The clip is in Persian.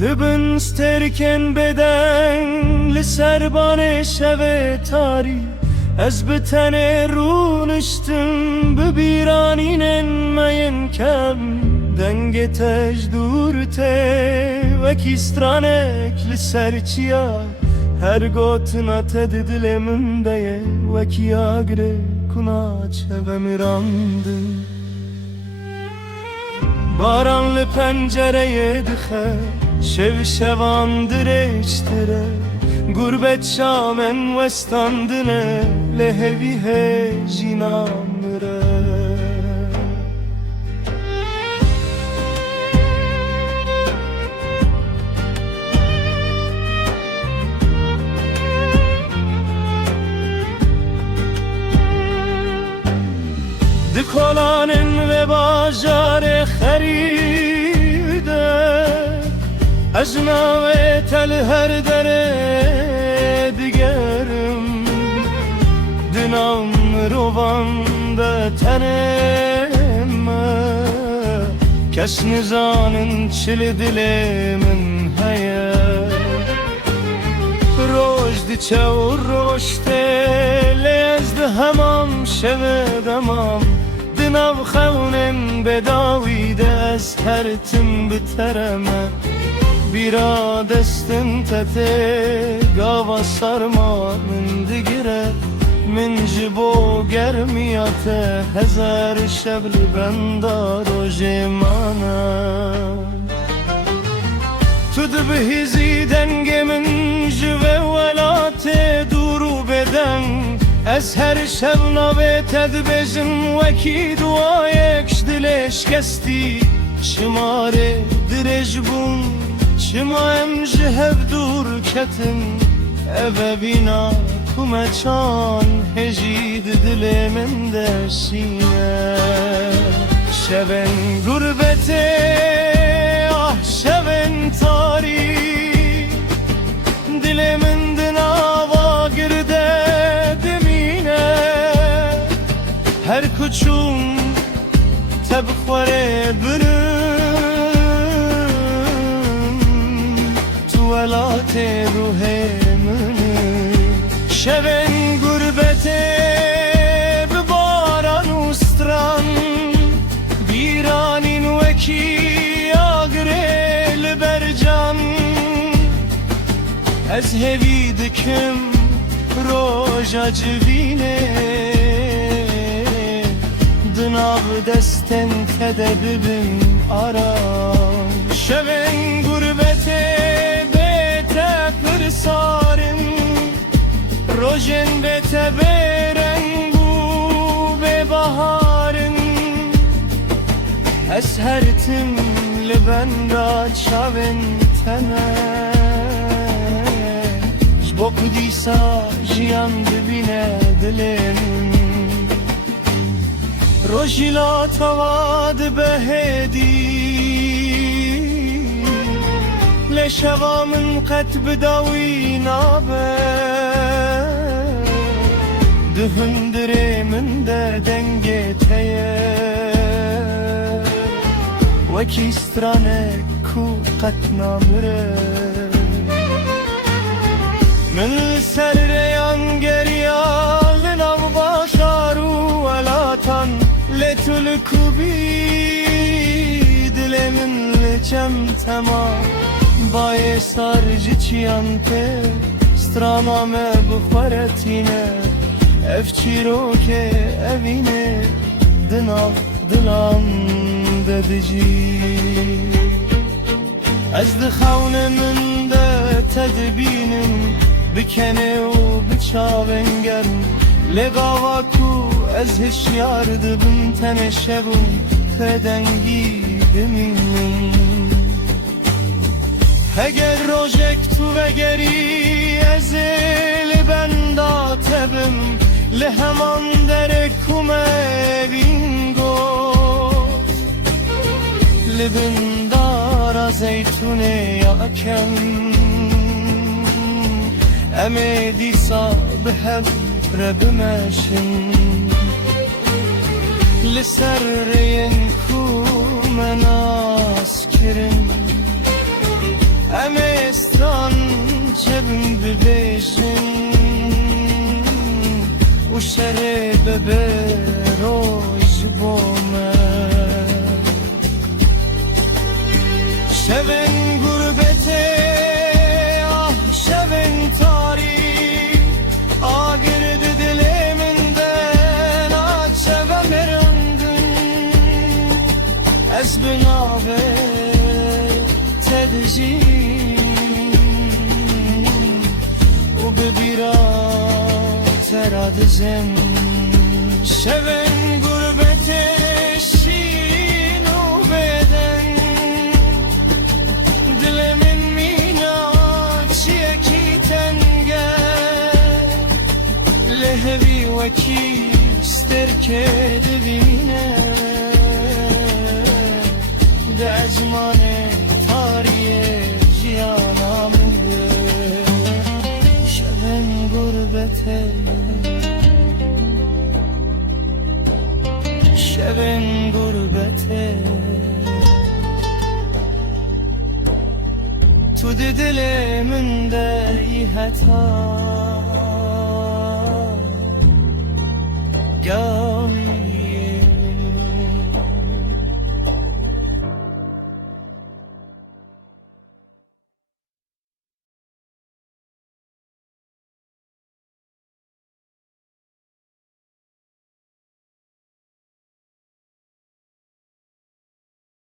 لبن سترکن بدن لسربان شب تاری از بتن رونشتم ببیرانین مین کم دنگ تج دورته وکیسترانک لسر چیا هر گوتنا تد دل من بیه وکی آگره کنا چه میراندم باران لپنجره دخه شو شوان درشتره گربت شامن وستاندنه لهوی هجینامره دکلانن و بازار خریده از ناوه تل هر دره دیگرم دنام روان به تنم کس نزانن چل دل من هیا روش دی چو روشته لیزد همام شوه دمام دناو خونن بداویده از هر تم بترمه بیرا دستن تته گاوا سرما من دگیره من جبو گرمیاته هزار شبل بندار و جمانه تو دبهیزی دنگ من جوه ولات دورو بدن از هر شب نوه تدبجم وکی دوایکش دلش کستی شماره درج بون شما ام جهب دور کتن اوه بینا کمه چان هجید دل من دشینه شبن گربته آه شبن تاری دل من دناوا گرده دمینه هر کچون تبخوره برم ولات روح منی شبن گربته بباران استران بیرانین وکی آگره لبرجان از هوی دکم روژا جوینه دناب دستن کده ببین آرام شبن گربته سارم روژن به تبرنگو به بهارم از هر تم لبندا چاون تنه جبو کدیسا جیان ببینه دلم روژی لا تواد بهدی لشوا من قد بداوی نابه دهندره من ده دنگ تیه وکی استرانه کو قد نامره من سر ریان گریال نو باشارو ولاتان لتل کوبی دل من لچم تمام بای سارجی چیان ته سترانامه بخورتینه افچی رو که اوینه دناف دلم ددجی از دخون من ده تدبینم بکنه و بچاونگرم لگاوا کو از هشیار دبن تن شبم تدنگی بمینم اگر روژک تو وگری از لبندا تبم لهمان در کمه بینگو لبندارا زیتونه یا کم امه دیسا به هب ربمشن لسر رین کو مناس کرن و شر ببروز بومه شبن گربته آه شبن تاری آگرد دل من دن آچه و مرندن از بنابه تدجین و ببیرا ترادزم شبن گربته شینو بدن دل من مینا چیه کی تنگه لهوی و کیستر که دبینه ده ازمان تاریه جیانامه شبن گربته شبن گربته تو دل من ده ای حتا